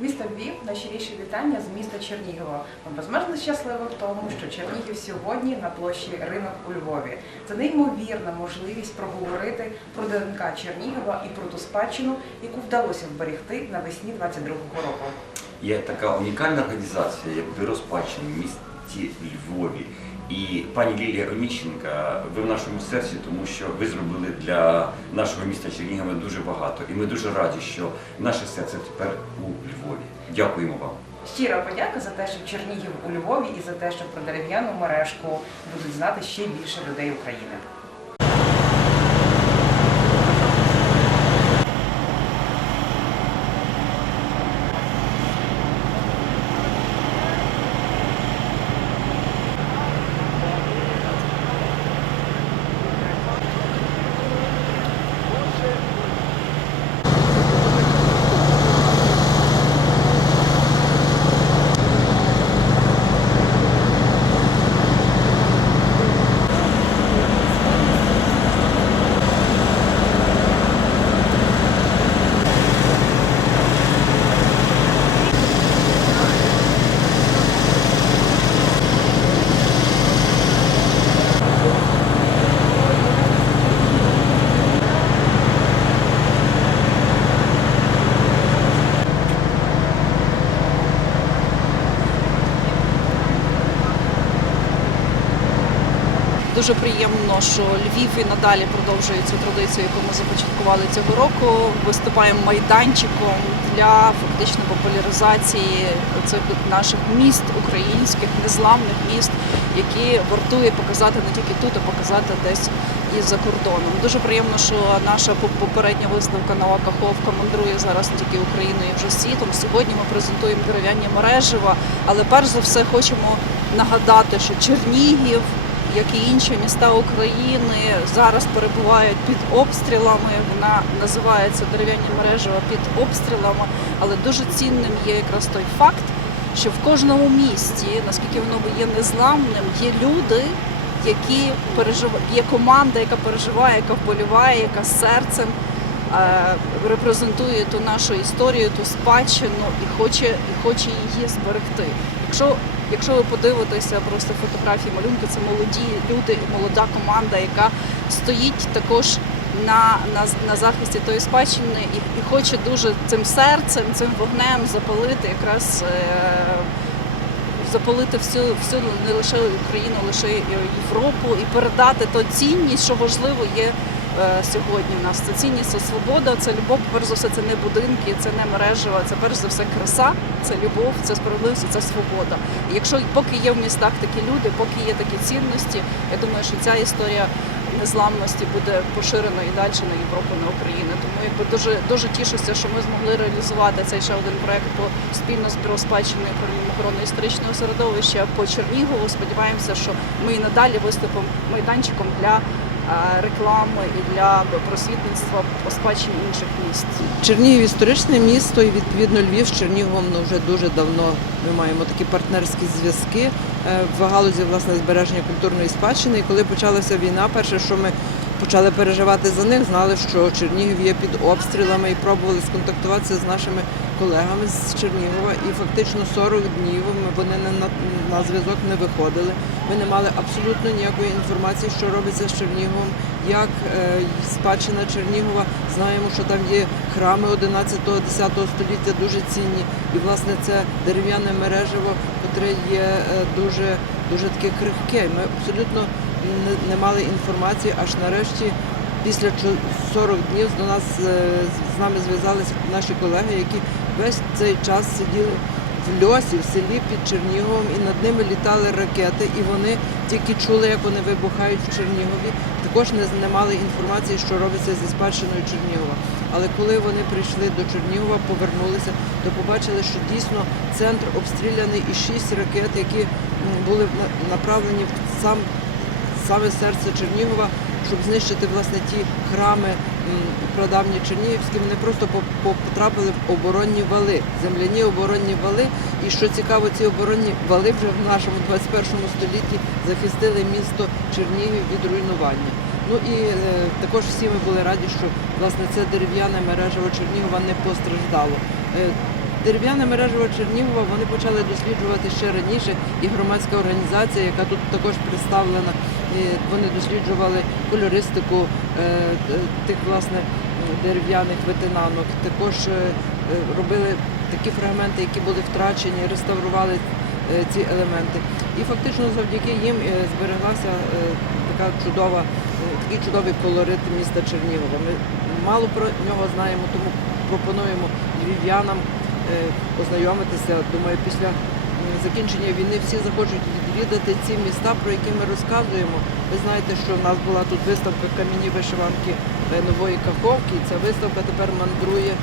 Місто Львів, найщиріші вітання з міста Чернігова. Ми безмежно щасливі в тому, що Чернігів сьогодні на площі ринок у Львові. Це неймовірна можливість проговорити про ДНК Чернігова і про ту спадщину, яку вдалося вберегти навесні 22-го року. Є така унікальна організація, як бюро спадщини в місті Львові. І пані Лілія Оніченка, ви в нашому серці, тому що ви зробили для нашого міста Чернігова дуже багато. І ми дуже раді, що наше серце тепер. Дякуємо вам. Щира подяка за те, що Чернігів у Львові і за те, що про дерев'яну мережку будуть знати ще більше людей України. Дуже приємно, що Львів і надалі продовжує цю традицію, яку ми започаткували цього року. Виступаємо майданчиком для фактично популяризації цих наших міст, українських незламних міст, які вартує показати не тільки тут, а показати десь і за кордоном. Дуже приємно, що наша поп- попередня виставка на Каховка мандрує зараз не тільки Україною, і вже світом. Сьогодні ми презентуємо дерев'яні мережева, але перш за все хочемо нагадати, що Чернігів як і інші міста України, зараз перебувають під обстрілами. Вона називається дерев'яні мережева під обстрілами, але дуже цінним є якраз той факт, що в кожному місті, наскільки воно є незламним, є люди, які переживають, є команда, яка переживає, яка вболіває, яка серцем репрезентує ту нашу історію, ту спадщину і хоче, і хоче її зберегти. Якщо Якщо ви подивитеся просто фотографії малюнки, це молоді люди, молода команда, яка стоїть також на, на, на захисті тої спадщини і, і хоче дуже цим серцем, цим вогнем запалити якраз е, запалити всю, всю не лише Україну, лише Європу і передати ту цінність, що важливо є е, сьогодні в нас. Це цінність, це свобода, це любов. Перш за все, це не будинки, це не мережева, це перш за все краса, це любов, це справедливість, це свобода. І якщо поки є в містах такі люди, поки є такі цінності, я думаю, що ця історія незламності буде поширена і далі на Європу, на Україну. Тому якби дуже дуже тішуся, що ми змогли реалізувати цей ще один проект по спільно з бюро спадщини і охорони історичного середовища по Чернігову. Сподіваємося, що ми і надалі виступимо майданчиком для е, реклами і для просвітництва по спадщині інших міст. Чернігів історичне місто, і відповідно Львів з Черніговом ну, вже дуже давно ми маємо такі партнерські зв'язки е, в галузі власне збереження культурної спадщини. І коли почалася війна, перше, що ми почали переживати за них, знали, що Чернігів є під обстрілами і пробували сконтактуватися з нашими колегами з Чернігова. І фактично 40 днів вони на, на зв'язок не виходили. Ми не мали абсолютно ніякої інформації, що робиться з Черніговом, як е, спадщина Чернігова. Знаємо, що там є храми 11-10 століття дуже цінні. І власне це дерев'яне мережево, котре є е, дуже, дуже таке крихке. Ми абсолютно не, мали інформації, аж нарешті. Після чо- 40 днів до нас е, з нами зв'язалися наші колеги, які весь цей час сиділи в льосі в селі під Черніговом, і над ними літали ракети, і вони тільки чули, як вони вибухають в Чернігові. Також не, мали інформації, що робиться зі спадщиною Чернігова. Але коли вони прийшли до Чернігова, повернулися, то побачили, що дійсно центр обстріляний і шість ракет, які були направлені в сам саме серце Чернігова, щоб знищити власне ті храми прадавні Чернігівські, вони просто по- по- потрапили в оборонні вали, земляні оборонні вали. І що цікаво, ці оборонні вали вже в нашому 21 столітті захистили місто Чернігів від руйнування. Ну і е, також всі ми були раді, що власне ця дерев'яна мережа Чернігова не постраждало. Дерев'яне мережево Чернігова вони почали досліджувати ще раніше, і громадська організація, яка тут також представлена, вони досліджували кольористику е, тих власне дерев'яних витинанок. Також е, е, робили такі фрагменти, які були втрачені, реставрували ці елементи. І фактично завдяки їм збереглася така чудова, такий чудовий колорит міста Чернігова. Ми мало про нього знаємо, тому пропонуємо львів'янам е, ознайомитися. Думаю, після закінчення війни всі захочуть відвідати ці міста, про які ми розказуємо. Ви знаєте, що в нас була тут виставка кам'яні вишиванки е, нової каховки. Ця виставка тепер мандрує е,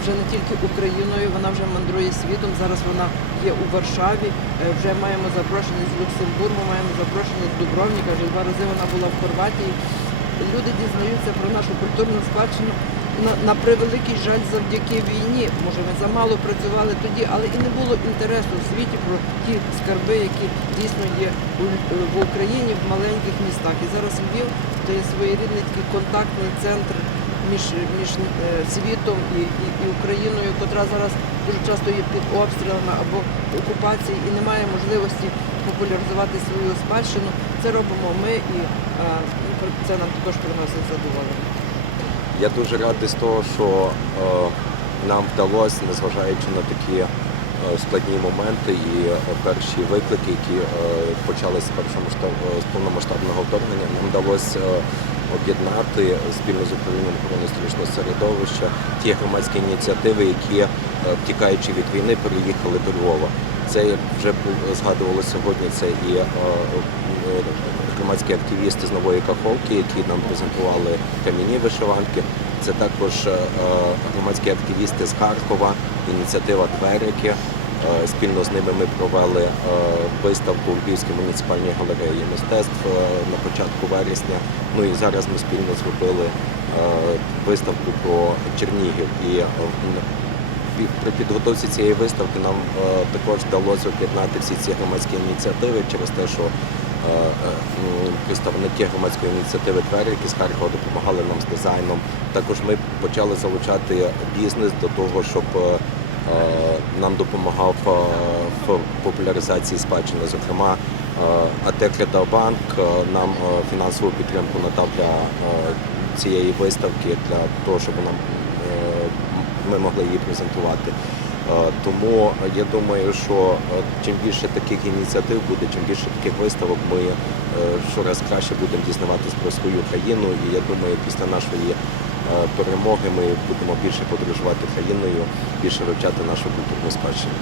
вже не тільки Україною, вона вже мандрує світом. Зараз вона є у Варшаві. Вже маємо запрошення з Люксембургу, маємо запрошення з Дубровніка. Вже два рази вона була в Хорватії. Люди дізнаються про нашу культурну спадщину на, на превеликий жаль завдяки війні. Може, ми замало працювали тоді, але і не було інтересу в світі про ті скарби, які дійсно є у, в Україні в маленьких містах. І зараз Львів це є своєрідний такий контактний центр між, між е, світом і, і, і Україною, котра зараз дуже часто є під обстрілами або окупацією і немає можливості популяризувати свою спадщину. Це робимо ми і е, це нам також приносить задоволення. Я дуже радий з того, що е, нам вдалося, незважаючи на такі е, складні моменти і е, перші виклики, які почалися з першого з повномасштабного вторгнення, нам вдалося об'єднати спільно з управлінням охорони історичного середовища ті громадські ініціативи, які, втікаючи від війни, переїхали до Львова. Це як вже згадувало сьогодні. Це і громадські активісти з нової каховки, які нам презентували кам'яні вишиванки. Це також е, е, громадські активісти з Харкова, ініціатива Дверики. Е, Спільно з ними ми провели виставку у Львівській муніципальній галереї мистецтв на початку вересня. Ну і зараз ми спільно зробили виставку про Чернігів. І при підготовці цієї виставки нам також вдалося об'єднати всі ці громадські ініціативи через те, що представники громадської ініціативи Двері, які з Харкова допомагали нам з дизайном. Також ми почали залучати бізнес до того, щоб е, е, нам допомагав е, в популяризації спадщини. Зокрема, АТ «Кредитбанк» е, нам фінансову підтримку надав для цієї виставки, для того, щоб нам ми могли її презентувати. Е, Тому я думаю, що е, чим більше таких ініціатив буде, чим більше таких виставок, ми е, щораз краще будемо дізнаватися про свою країну. І я думаю, після нашої перемоги ми будемо більше подорожувати країною, більше вивчати нашу культурну спадщину.